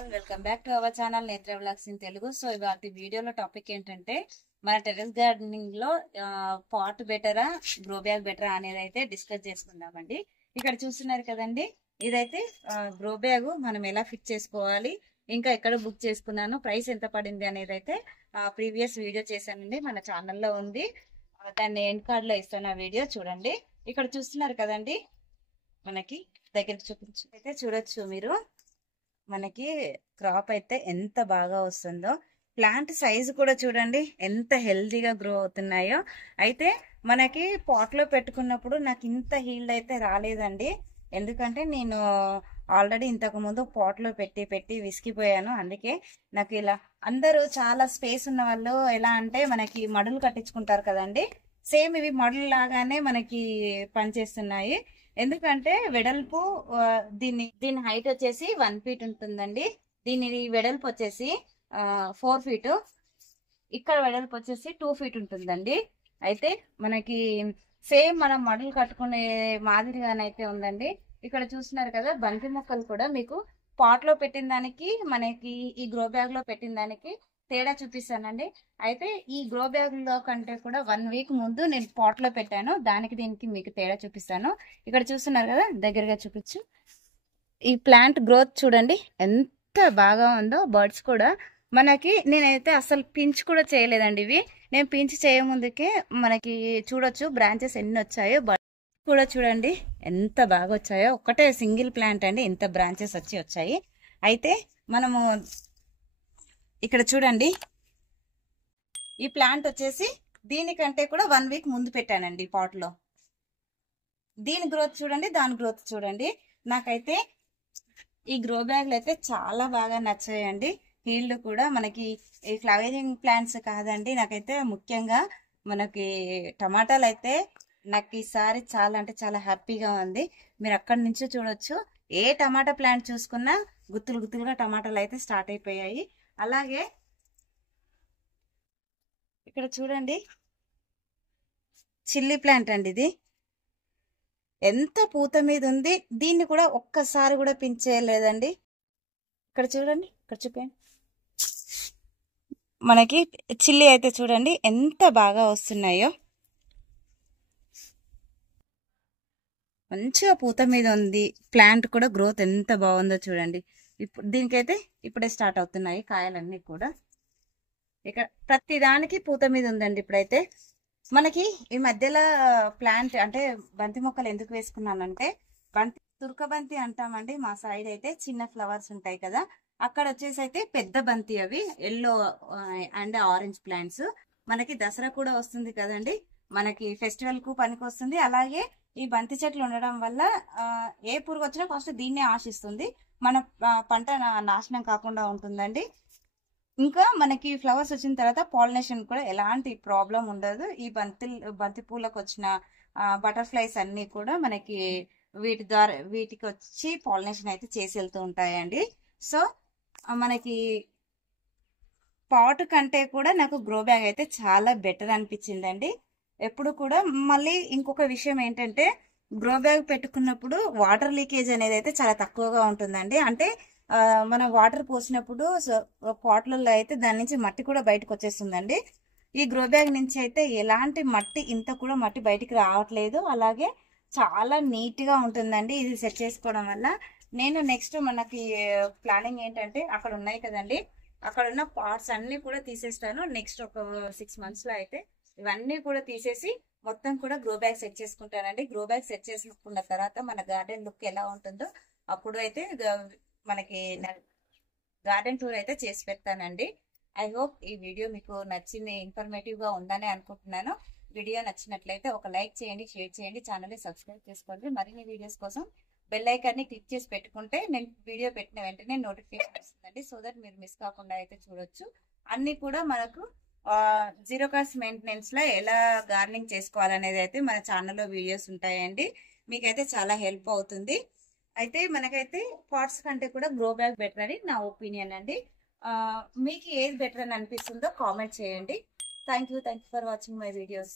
All welcome back to our channel నేత్ర vlogs in Telugu. So ఇవాళ వీడియోలో టాపిక్ ఏంటంటే మన టెర్రస్ గార్డెనింగ్ లో పాట్ బెటరా గ్రో బ్యాగ్ బెటరా అనేది అయితే డిస్కస్ చేసుకుందామండి. ఇక్కడ చూస్తున్నారు కదండి, ఇదైతే గ్రో బ్యాగ్ మనం ఎలా ఫిట్ చేసుకోవాలి, ఇంకా ఎక్కడ బుక్ చేసుకున్నాను, ప్రైస్ ఎంత పడింది అనేది అయితే ప్రీవియస్ వీడియో చేశానండి, మన ఛానల్లో ఉంది. దాన్ని ఎండ్ కార్డ్ లో ఇస్తాను, ఆ వీడియో చూడండి. ఇక్కడ చూస్తున్నారు కదండి, మనకి దగ్గరికి చూపించు అయితే చూడొచ్చు మీరు, మనకి క్రాప్ అయితే ఎంత బాగా వస్తుందో. ప్లాంట్ సైజు కూడా చూడండి ఎంత హెల్తీగా గ్రో అవుతున్నాయో. అయితే మనకి పాట్ లో పెట్టుకున్నప్పుడు నాకు ఇంత హీల్డ్ అయితే రాలేదండి, ఎందుకంటే నేను ఆల్రెడీ ఇంతకు ముందు పాట్ లో పెట్టి పెట్టి విసిగిపోయాను. అందుకే నాకు ఇలా అందరూ చాలా స్పేస్ ఉన్న వాళ్ళు ఎలా అంటే మనకి మడులు కట్టించుకుంటారు కదండి, సేమ్ ఇవి మడులు లాగానే మనకి పనిచేస్తున్నాయి. ఎందుకంటే వెడల్పు దీని హైట్ వచ్చేసి 1 ఫీట్ ఉంటుందండి, దీని వెడల్పు వచ్చేసి 4 ఫీట్, ఇక్కడ వెడల్పు వచ్చేసి 2 ఫీట్ ఉంటుందండి. అయితే మనకి సేమ్ మనం మడులు కట్టుకునే మాదిరిగానైతే ఉందండి. ఇక్కడ చూస్తున్నారు కదా, బంతి మొక్కలు కూడా మీకు పాట్ లో పెట్టిన దానికి మనకి ఈ గ్రో బ్యాగ్ లో పెట్టిన దానికి తేడా చూపిస్తానండి. అయితే ఈ గ్రో బ్యాగ్ లో కంటే కూడా 1 వీక్ ముందు నేను పాట్ లో పెట్టాను, దానికి దీనికి మీకు తేడా చూపిస్తాను. ఇక్కడ చూస్తున్నారు కదా, దగ్గరగా చూపించు. ఈ ప్లాంట్ గ్రోత్ చూడండి ఎంత బాగా ఉందో. బర్డ్స్ కూడా మనకి, నేనైతే అసలు పించ్ కూడా చేయలేదండి. ఇవి నేను పించ్ చేయముందుకే మనకి చూడొచ్చు బ్రాంచెస్ ఎన్ని వచ్చాయో. బర్డ్స్ కూడా చూడండి ఎంత బాగా వచ్చాయో. ఒక్కటే సింగిల్ ప్లాంట్ అండి, ఇంత బ్రాంచెస్ వచ్చాయి. అయితే మనము ఇక్కడ చూడండి, ఈ ప్లాంట్ వచ్చేసి దీనికంటే కూడా 1 వీక్ ముందు పెట్టానండి పాట్ లో. దీని గ్రోత్ చూడండి, దాని గ్రోత్ చూడండి. నాకైతే ఈ గ్రో బ్యాగ్లు అయితే చాలా బాగా నచ్చాయండి. హీల్డ్ కూడా మనకి ఈ ఫ్లవరింగ్ ప్లాంట్స్ కాదండి, నాకైతే ముఖ్యంగా మనకి టమాటాలు అయితే నాకు ఈసారి చాలా అంటే చాలా హ్యాపీగా ఉంది. మీరు అక్కడి నుంచి చూడొచ్చు, ఏ టమాటా ప్లాంట్ చూసుకున్నా గుత్తులు గుత్తులుగా టమాటాలు అయితే స్టార్ట్ అయిపోయాయి. అలాగే ఇక్కడ చూడండి, చిల్లీ ప్లాంట్ అండి, ఇది ఎంత పూత మీద ఉంది. దీన్ని కూడా ఒక్కసారి కూడా పించేయలేదండి. ఇక్కడ చూడండి, ఇక్కడ చూపండి, మనకి చిల్లీ అయితే చూడండి ఎంత బాగా వస్తున్నాయో. మంచిగా పూత మీద ఉంది. ప్లాంట్ కూడా గ్రోత్ ఎంత బాగుందో చూడండి. ఇప్పుడు దీనికైతే ఇప్పుడే స్టార్ట్ అవుతున్నాయి కాయలన్నీ కూడా. ఇక్కడ ప్రతి దానికి పూత మీద ఉందండి. ఇప్పుడైతే మనకి ఈ మధ్యలో ప్లాంట్ అంటే బంతి మొక్కలు ఎందుకు వేసుకున్నానంటే, తుర్క బంతి అంటామండి మా సైడ్. అయితే చిన్న ఫ్లవర్స్ ఉంటాయి కదా, అక్కడ వచ్చేసి అయితే పెద్ద బంతి, అవి ఎల్లో అండ్ ఆరెంజ్ ప్లాంట్స్. మనకి దసరా కూడా వస్తుంది కదండి, మనకి ఫెస్టివల్ కు పనికి వస్తుంది. అలాగే ఈ బంతి చెట్లు ఉండడం వల్ల ఏ పురుగు వచ్చినా ఫస్ట్ దీన్నే ఆశిస్తుంది, మన పంట నాశనం కాకుండా ఉంటుందండి. ఇంకా మనకి ఫ్లవర్స్ వచ్చిన తర్వాత పాలినేషన్ కూడా ఎలాంటి ప్రాబ్లం ఉండదు. ఈ బంతి పూలకు వచ్చిన బటర్ఫ్లైస్ అన్ని కూడా మనకి వీటికి వచ్చి పాలినేషన్ అయితే చేసి వెళ్తూ ఉంటాయండి. సో మనకి పాట్ కంటే కూడా నాకు గ్రో బ్యాగ్ అయితే చాలా బెటర్ అనిపించిందండి. ఎప్పుడు కూడా మళ్ళీ ఇంకొక విషయం ఏంటంటే, గ్రో బ్యాగ్ పెట్టుకున్నప్పుడు వాటర్ లీకేజ్ అనేది అయితే చాలా తక్కువగా ఉంటుందండి. అంటే మనం వాటర్ పోసినప్పుడు పాట్లలో అయితే దాని నుంచి మట్టి కూడా బయటకు వచ్చేస్తుందండి. ఈ గ్రో బ్యాగ్ నుంచి అయితే ఎలాంటి మట్టి, ఇంత కూడా మట్టి బయటికి రావట్లేదు. అలాగే చాలా నీట్ గా ఉంటుందండి ఇది సెట్ చేసుకోవడం వల్ల. నేను నెక్స్ట్ మనకి ప్లానింగ్ ఏంటంటే, అక్కడ ఉన్నాయి కదండి, అక్కడ ఉన్న పార్ట్స్ అన్ని కూడా తీసేస్తాను. నెక్స్ట్ ఒక 6 months లో అయితే ఇవన్నీ కూడా తీసేసి మొత్తం కూడా గ్రో బ్యాగ్ సెట్ చేసుకుంటానండి. గ్రో బ్యాగ్ సెట్ చేసుకున్న తర్వాత మన గార్డెన్ లుక్ ఎలా ఉంటుందో అప్పుడు అయితే మనకి గార్డెన్ టూర్ అయితే చేసి పెడతానండి. ఐ హోప్ ఈ వీడియో మీకు నచ్చింది, ఇన్ఫర్మేటివ్ గా ఉందని అనుకుంటున్నాను. వీడియో నచ్చినట్లయితే ఒక లైక్ చేయండి, షేర్ చేయండి, ఛానల్ని సబ్స్క్రైబ్ చేసుకోండి. మరిన్ని వీడియోస్ కోసం బెల్ ఐకాన్ని క్లిక్ చేసి పెట్టుకుంటే నేను వీడియో పెట్టిన వెంటనే నోటిఫికేషన్ వస్తుందండి. సో దట్ మీరు మిస్ కాకుండా అయితే చూడొచ్చు. అన్ని కూడా మనకు 0 కాస్ట్ మెయింటెనెన్స్ లో ఎలా గార్డెనింగ్ చేసుకోవాలనేది అయితే మన ఛానల్లో వీడియోస్ ఉంటాయండి. మీకైతే చాలా హెల్ప్ అవుతుంది. అయితే మనకైతే పాట్స్ కంటే కూడా గ్రో బ్యాగ్ బెటర్ అని నా ఒపీనియన్ అండి. మీకు ఏది బెటర్ అని అనిపిస్తుందో కామెంట్ చేయండి. Thank you for watching my videos.